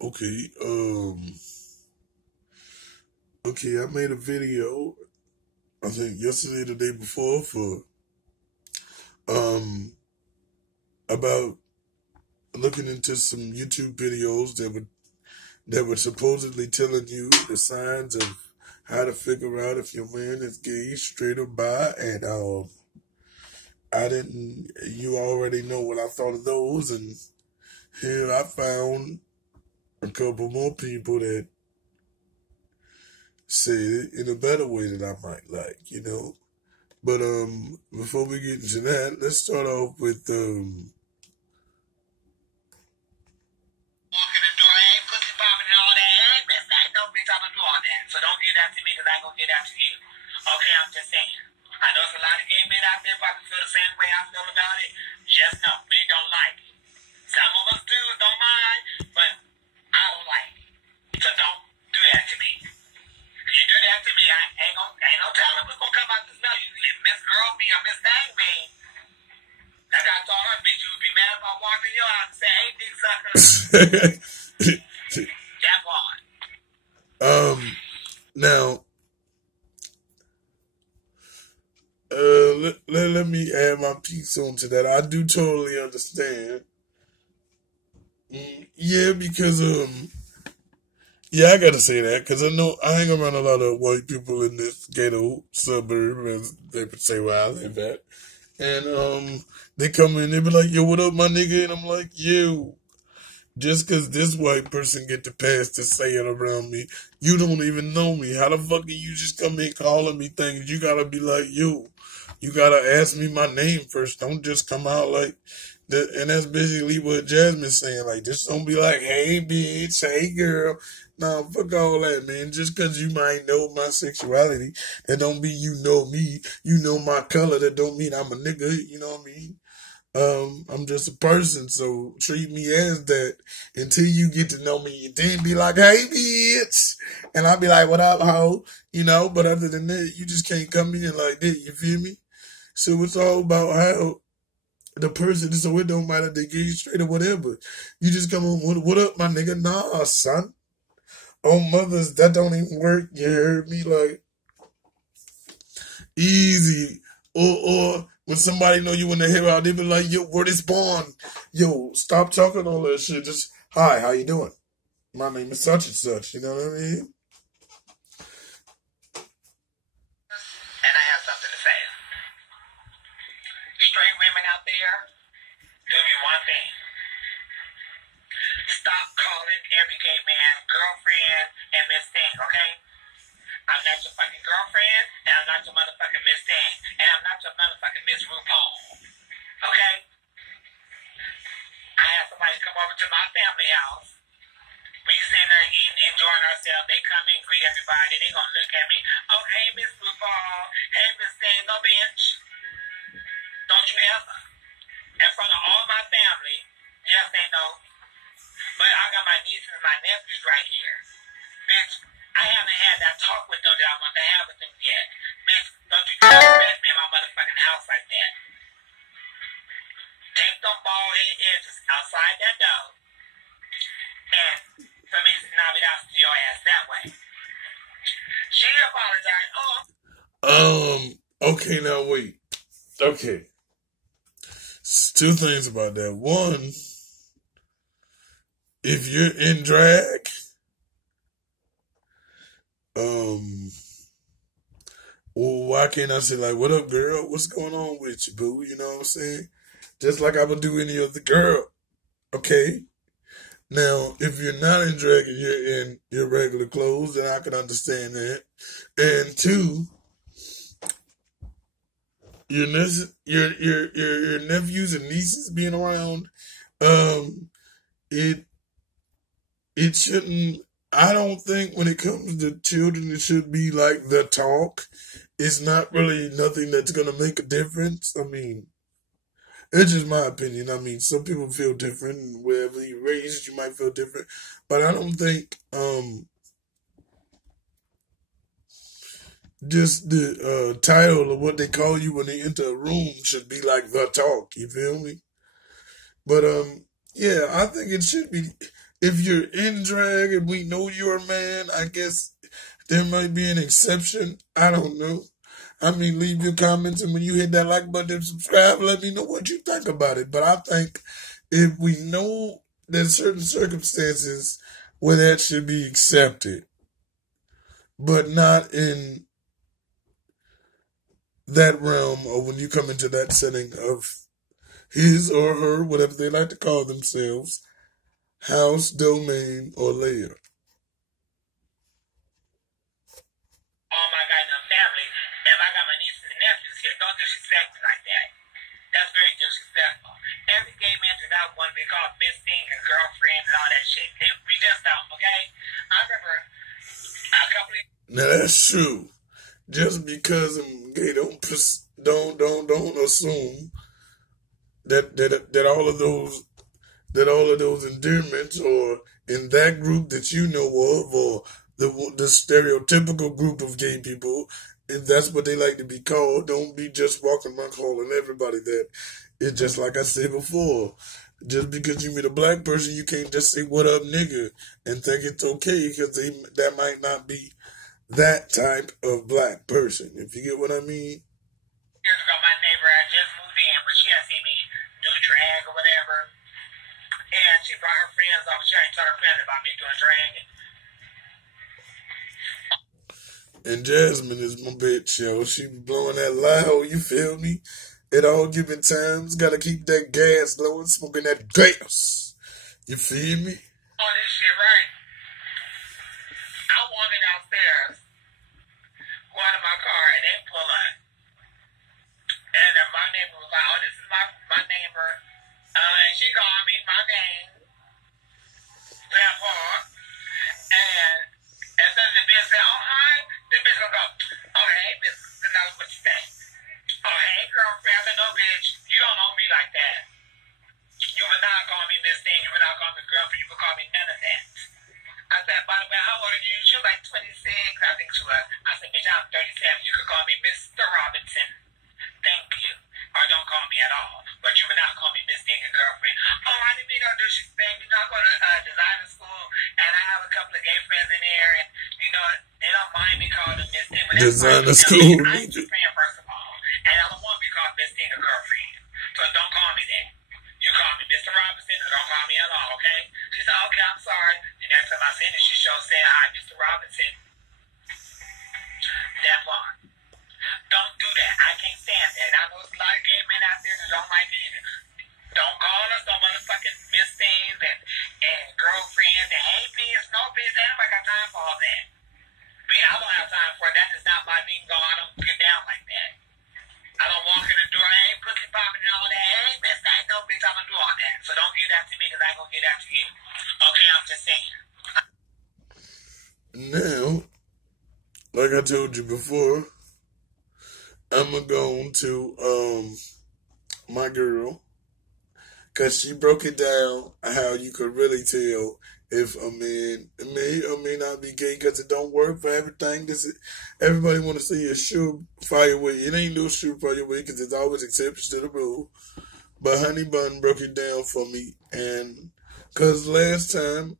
Okay, okay, I made a video, I think yesterday, the day before, for um about looking into some YouTube videos that were supposedly telling you the signs of how to figure out if your man is gay, straight or bi, and I didn't. You already know what I thought of those, and here I found a couple more people that say it in a better way that I might like. But before we get into that, let's start off with walk in the door, I ain't pussy popping and all that. I ain't miss that. No bitch, I don't do all that. So don't get that to me because I ain't gonna get that to you. Okay, I'm just saying. I know there's a lot of gay men out there probably feel the same way I feel about it. Just know, we don't like it. Some of us do, don't mind, but I don't like it. So don't do that to me. If you do that to me, I ain't no telling what's gonna come out the smell. You Miss Girl me or Miss Thang me. Like I told her, bitch, you would be mad if I walked in your house and say, hey, dick sucker. That one. now let me add my piece onto that. I do totally understand. Yeah, because yeah, I gotta say that because I know I hang around a lot of white people in this ghetto suburb, as they would say where I live at, and they come in, they be like, "Yo, what up, my nigga?" And I'm like, "Yo, just because this white person get the pass to say it around me, you don't even know me. How the fuck are you just come in calling me things? You gotta be like, yo, you gotta ask me my name first. Don't just come out like that." And that's basically what Jasmine's saying. Like, just don't be like, hey, bitch, hey, girl. Nah, fuck all that, man. Just because you might know my sexuality, that don't mean you know me. You know my color, that don't mean I'm a nigga. You know what I mean? I'm just a person, so treat me as that until you get to know me. And then be like, hey, bitch. And I'll be like, what up, ho? But other than that, you just can't come in like that, you feel me? So it's all about how the person, so it don't matter if they gay, straight, or whatever. You just come on, what up, my nigga? Nah, son. On mothers, that don't even work. You heard me? Like, easy. Or when somebody know you in the hip hop, they be like, yo, word is born. Yo, stop talking all that shit. Just, hi, how you doing? My name is such and such. You know what I mean? And I have something to say. Straight women out there, do me one thing. Stop calling every gay man girlfriend and Miss Thing, okay? I'm not your fucking girlfriend, and I'm not your motherfucking Miss Thing, and I'm not your motherfucking Miss RuPaul, okay? I had somebody come over to my family house. We sitting there eating, enjoying ourselves. They come in, greet everybody. They gonna look at me. Oh, hey, Miss RuPaul. Hey, Miss Thing. No, bitch. Don't you ever. In front of all my family, yes, they know. But I got my nieces and my nephews right here. Bitch, I haven't had that talk with them that I want to have with them yet. Bitch, don't you disrespect me in my motherfucking house like that. Take them bald head edges outside that door and for me to knock it out to your ass that way. She apologized. Okay, now wait. Okay. Two things about that. One, if you're in drag, well, why can't I say like, what up, girl? What's going on with you, boo? You know what I'm saying? Just like I would do any other girl. Okay? Now, if you're not in drag and you're in your regular clothes, then I can understand that. And two, your nephews and nieces being around, um, it it shouldn't. I don't think when it comes to children, it should be like the talk. It's not really nothing that's gonna make a difference. I mean, it's just my opinion. I mean, some people feel different. Wherever you're raised, you might feel different. But I don't think just the title of what they call you when they enter a room should be like the talk. You feel me? But yeah, I think it should be. if you're in drag and we know you're a man, I guess there might be an exception. I don't know. I mean, leave your comments, and when you hit that like button and subscribe, let me know what you think about it. But I think if we know there's certain circumstances where that should be accepted, but not in that realm, or when you come into that setting of his or her, whatever they like to call themselves, house, domain, or layer. Oh my God, no family. If I got my nieces and nephews here, don't disrespect me like that. That's very disrespectful. Every gay man does not want to be called Miss Thing and girlfriend and all that shit. We just don't, okay? I remember a couple of... Now that's true. Just because I'm gay, don't assume that all of those endearments, or in that group that you know of, or the stereotypical group of gay people, if that's what they like to be called, don't be just walking around calling everybody that. It's just like I said before. Just because you meet a black person, you can't just say "what up, nigga" and think it's okay, because that might not be that type of black person. If you get what I mean. Years ago, my neighbor had just moved in, but she had seen me do drag or whatever, and she brought her friends over. She ain't told her friends about me doing drag. And Jasmine is my bitch, yo. She be blowing that loud, you feel me? At all given times, gotta keep that gas low and smoking that gas. You feel me? Oh, this shit, right? I'm walking downstairs, going to my car, and they pull up. And then my neighbor was like, "Oh, this is my neighbor." And she called me my name, Grandpa. And instead of the bitch say, "Oh, hi," the bitch gonna go, "Oh, hey, bitch." And that's what she say. "Oh, hey, girlfriend." I said, "No, bitch, you don't know me like that. You would not call me Miss Thing. You would not call me girlfriend. You would call me none of that." I said, "By the way, how old are you?" She was like 26. I think she was. I said, "Bitch, I'm 37. You could call me Mr. Robinson. Thank you. Or don't call me at all. But you would not call me Miss Thing and girlfriend." "Oh, I didn't mean no disrespect. You know, I go to designer school, and I have a couple of gay friends in there, and, you know, they don't mind me calling them Miss Thing." But that's designer school. I'm just a friend, first of all. And I don't want to be called Miss Thing or girlfriend. So don't call me that. You call me Mr. Robinson, or don't call me at all, okay? She said, "Okay, I'm sorry." The next time I seen her, she said, "Hi, Mr. Robinson." That one. Don't do that. I can't stand that. I know there's a lot of gay men out there that don't like it either. Don't call us no motherfucking Miss Things and girlfriends and hey bitch, no bitch. Anybody got time for all that? I don't have time for it. That is not my lingo. I don't get down like that. I don't walk in the door, hey, pussy popping and all that. Hey, miss that. No, bitch, I'm going to do all that. So don't give that to me, because I ain't going to give that to you. Okay, I'm just saying. Now, like I told you before, I'm going to go on to my girl, because she broke it down how you could really tell if a man may or may not be gay, because it don't work for everything. Everybody want to say a surefire way. It ain't no surefire way, because there's always exceptions to the rule. But Honey Bun broke it down for me, and because last time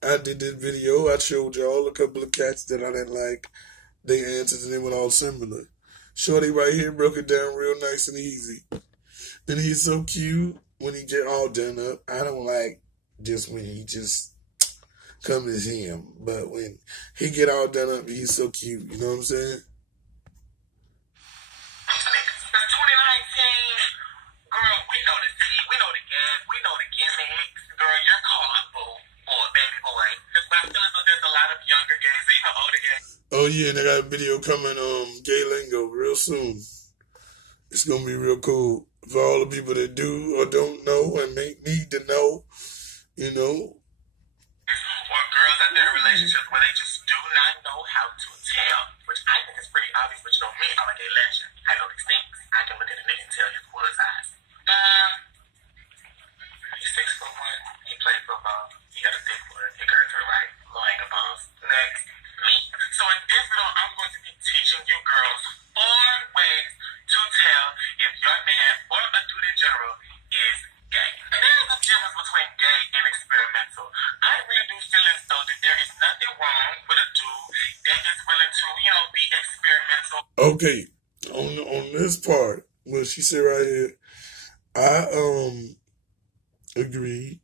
I did this video, I showed y'all a couple of cats that I didn't like. They answers and they were all similar. Shorty right here broke it down real nice and easy. And he's so cute when he get all done up. I don't like just when he just come as him, but when he get all done up, he's so cute. You know what I'm saying? The 2019, girl, we know the tea, we know the gas, we know the gimmicks. Girl, you're calling for baby boy. But I feel as though there's a lot of younger gays, even older gays. Oh yeah, and I got a video coming Gay Lingo real soon. It's gonna be real cool for all the people that do or don't know and need to know, you know. Or girls out there in relationships where they just do not know how to tell, which I think is pretty obvious, but you know me, I'm a gay legend. I know these things. I can look at a nigga and tell his wood size. He's 6'1". He played football. He got a thick wood. He got to the right. Low angle balls. Next, me. So in this video, I'm going to be teaching you girls 4 ways to tell if your man or a dude in general is gay. And there is a difference between gay and experimental. I Okay, on this part, what she said right here, I agree.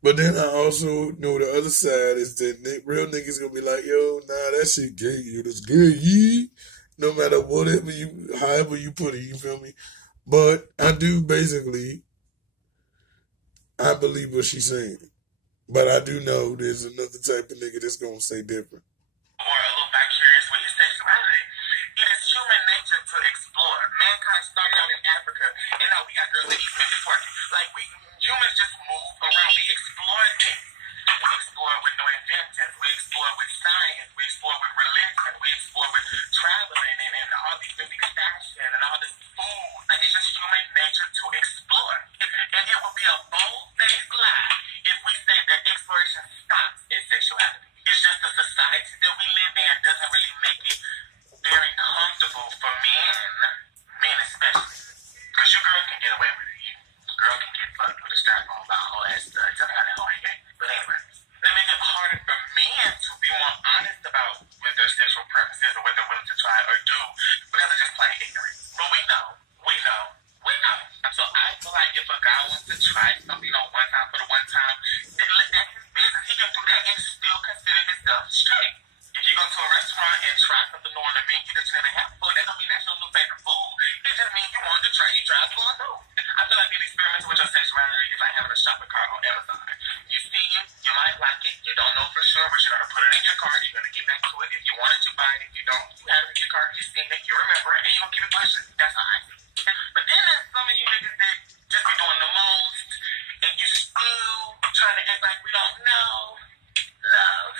But then I also know the other side is that real niggas gonna be like, yo, nah, that shit gay, yo, that's gay, yeah. No matter however you put it, you feel me? But I do basically, I believe what she's saying. But I do know there's another type of nigga that's gonna say different. Or a little bit curious with his sexuality. It is human nature to explore. Mankind started out in Africa, and now we got girls that eat men before. Like, humans just move around. We explore things. We explore with new inventions. We explore with science. We explore with religion. We explore with traveling and all these things, fashion and all this food. Like, it's just human nature to explore. And it would be a bold-faced lie if we say that exploration stops at sexuality. It's just the society that we live in doesn't really make it very comfortable for men especially. Because your girl can get away with it. Your girl can get fucked with a strap on by a whole ass stud. Tell me how that whole ain't. But anyway, that makes it harder for men to be more honest about with their sexual preferences or what they're willing to try or do because they're just plain ignorant. But we know. And so I feel like if a guy wants to try something on one time for the one time, then that's his business. He can do that and still consider himself straight. If you go to a restaurant and try something new on the menu that you never had before, that don't mean that's your new favorite food. It just means you wanted to try. You tried something new. I feel like being experimental with your sexuality is like having a shopping cart on Amazon. You see you might like it. You don't know for sure, but you're gonna put it in your cart. You're gonna get back to it. If you want it, you buy it. If you don't, you have it in your cart. You seen it. You remember it, and you gonna keep it pushing. That's all I see. But then there's some of you niggas that just be doing the most, and you still trying to act like we don't know. Love.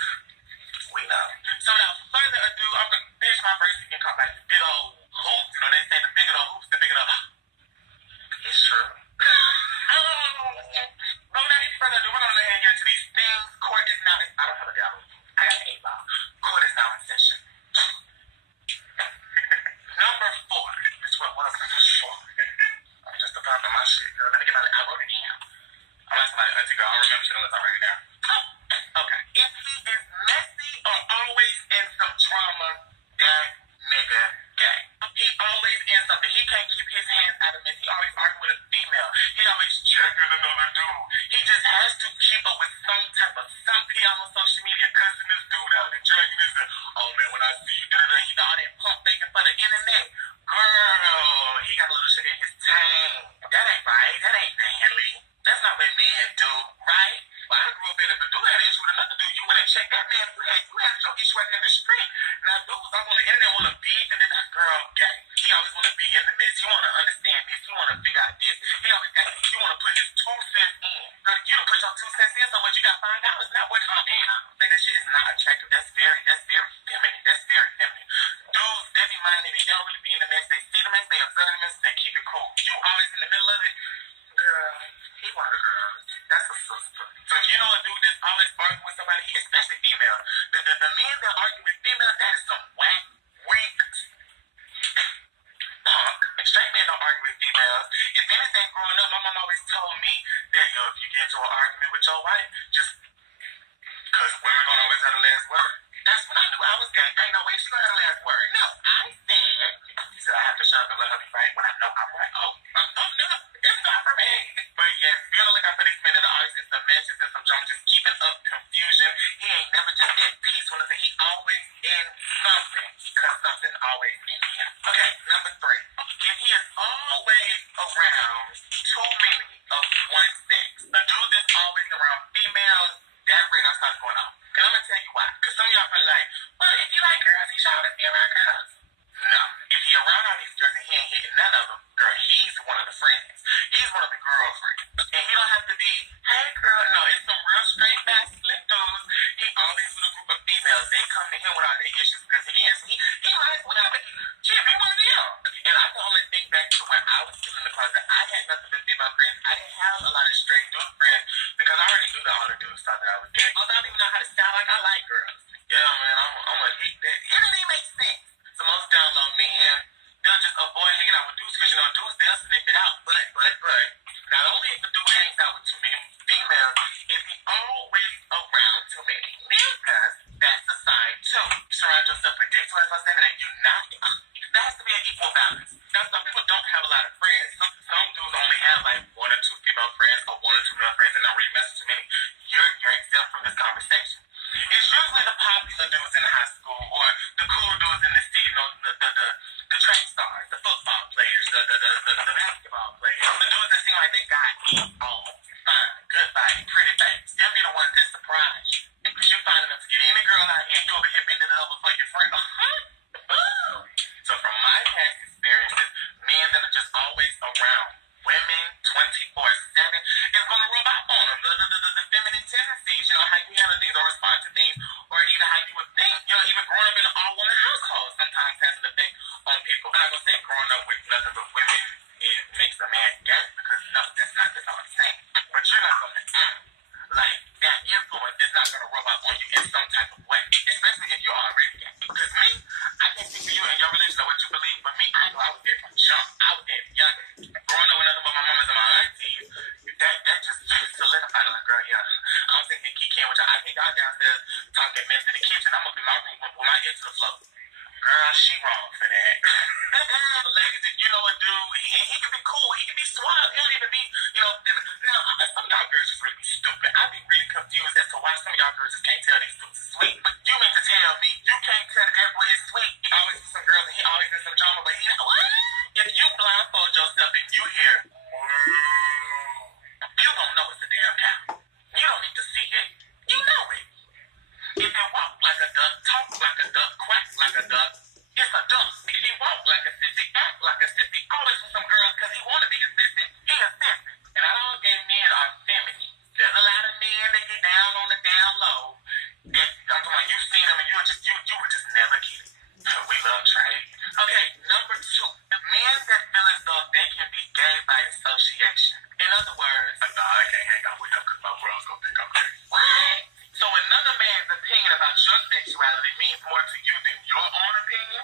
We know. So without further ado, I'm going to finish my verse and come back to big old hoops. You know, they say the bigger the hoops, the bigger the... It's true. But without any further ado, we're going to go ahead and get into these things. Court is now... I don't have a gavel. I got an 8-ball. Court is now in session. Number 4. That's what was number 4. I'm just a pump in my shit, girl. Let me get my... I wrote it down. I'm not somebody auntie girl. I don't remember shit unless I write it down. Okay. If he is messy or always in some drama, that nigga gay. He always in something. He can't keep his hands out of it. He always arguing with a female. He always checking another dude. He just has to keep up with some type of something. He on social media cussing this dude out and dragging his oh man, when I see you, he got all that pump faking for the internet. Girl, he got a little shit in his tank. That ain't right. That ain't manly. That's not what men do, right? Well, I grew up in if a dude had an issue with another dude, you wouldn't check that man. You had your issue right there in the street. Now, dudes up on the internet want to beef and then that girl gay. He always want to be in the midst. He want to understand this. He want to figure out this. He always got, he want to put his 2 cents in. Girl, you don't put your 2 cents in so much, you got $5. Now, boy, calm down. Like, that shit is not attractive. That's very feminine. That's very feminine. Dudes, they be minded. They don't really be in the mess. They see the mess. They observe the mess. They keep it cool. You always in the middle of it. Girl, he one of the girls. That's a sister. So if you know a dude that's always arguing with somebody, especially female, the men that argue with females, that is some whack, weak, punk. Straight men don't argue with females. If anything, growing up, my mom always told me that, yo, if you get into an argument with your wife, just because women don't always have the last word. That's when I knew I was gay. Ain't no way she gonna have the last word. No, I said, he said, I have to shut up and let her be right when I know I'm right. Oh, no, it's not for me. But yeah, feeling like I for these men in the audience, it's some messages and some drama, just keeping up confusion. He ain't never just at peace. When I say he always in something, because something always in him. Okay, number 3. If he is always around too many of one sex, the dude that's always around females, that radar starts going off. And I'm going to tell you why. Because some of y'all are like, well, if you like girls, he should always be around girls. No. If he around all these girls and he ain't hitting none of them, girl, he's one of the friends. He's one of the girlfriends. And he don't have to be, hey, girl. No, it's some real straight, masculine dudes. He always with a group of females. They come to him with all their issues because he can answer. He likes whatever. Shit, be one of them. And I can only think back to when I was still in the closet. I had nothing but female friends. I didn't have a lot of straight dude friends because I already knew that all the dudes thought that I was gay. I don't even know how to sound like I like girls. Yeah, man, I'm a hate that. It doesn't even make sense. So most down low men, they'll just avoid hanging out with dudes because, you know, dudes, they'll sniff it out. But, not only if the dude hangs out with too many females, if he always around too many niggas, that's a sign too. You surround yourself with dicks, like I said, that you're not message to me, you're exempt from this conversation. It's usually the popular dudes in high school or the cool dudes in the city, you know, the track stars, the football players, the basketball players, the dudes that seem like they got fine, good body, pretty face. They'll be the ones that surprise you. Because you're finding them to get any girl out here and you over here bending it over for your friend. So from my past experiences, men that are just always around women 24/7 is going to rub off on them. The feminine tendencies, you know, how you handle things or respond to things, or even how you would think, you know, even growing up in an all-woman household sometimes has an effect on people. I'm not going to say growing up with nothing but women it makes a man gay, because no, that's not what I'm saying. But you're not going to, like, that influence is not going to rub off on you in some type of way, especially if you're already gay. Because me, I can't speak for you and your religion or what you believe, but me, I know I was gay from jump. I was gay young. Growing up with nothing but my mamas and my aunties, that just solidified it. Like, girl, yeah, I don't think he can with y'all. I think y'all downstairs talking mess in the kitchen. I'm up in my room with my ear to the floor. Girl, she wrong for that. Ladies, if you know a dude, he can be cool, he can be suave, he don't even be, you know, now, some of y'all girls just really stupid. I'd be really confused as to why some of y'all girls just can't tell these dudes is sweet. But you mean to tell me, you can't tell that boy is sweet? You always see some girls and he always in some drama, but he not, what? If you blindfold yourself and you hear, you don't know it's a damn cow. You don't need to see it. You know it. If it walk like a duck, talk like a duck, quack like a duck, it's a duck. If he walk like a sissy, act like a sissy, always with some girls because he want to be a sissy, he a sissy. And all gay men are feminine. There's a lot of men that get down on the down low. I'm talking about you've seen them and you would just never get it. We love trade. Okay, number 2. Men that feel as though they can be gay by association. In other words, no, I can't hang out with them because my bros gonna think I'm gay. What? So another man's opinion about your sexuality means more to you than your own opinion?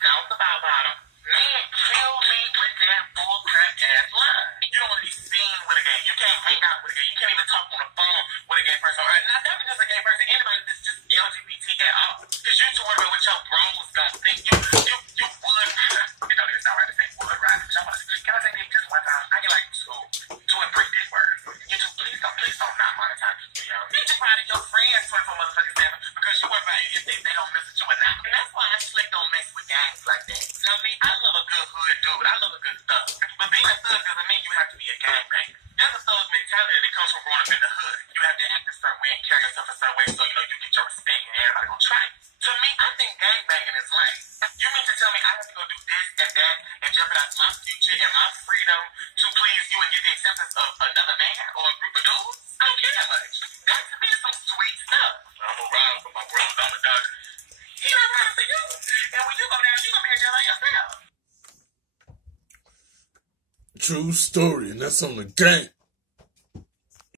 Sounds about bottom. Man, kill me with that bullcrap ass line. You don't want to be seen with a gay. You can't hang out with a gay. You can't even talk on the phone with a gay person. Or not even just a gay person. Anybody that's just LGBT at all. Because you too worried about what your bros gonna think. You would. It don't even sound right to say would, right? Can I say dick just one time? I get like 2 and 3 dick words. You two, please don't not monetize this video. You just proud of your friends 24 motherfucking 7 because you worry about if they don't mess with you or not. And that's why I slick don't mess with gangs like that. Now me, I love a good hood dude. I love a good thug. But being a thug doesn't mean you have to be a gangbanger. There's a thug mentality that comes from growing up in the hood. You have to act a certain way and carry yourself a certain way so you know you get your respect and everybody gonna try you. To me, I think gangbanging is lame. You mean to tell me I have to go do this and that and jeopardize my future and my freedom to please you and get the acceptance of another man or a group of dudes? I don't care that much. That to me is some sweet stuff. I'm gonna ride for my bros. I'm a dog. He not riding for you. And when you go down, you gonna be in jail on yourself. True story, and that's on the gang.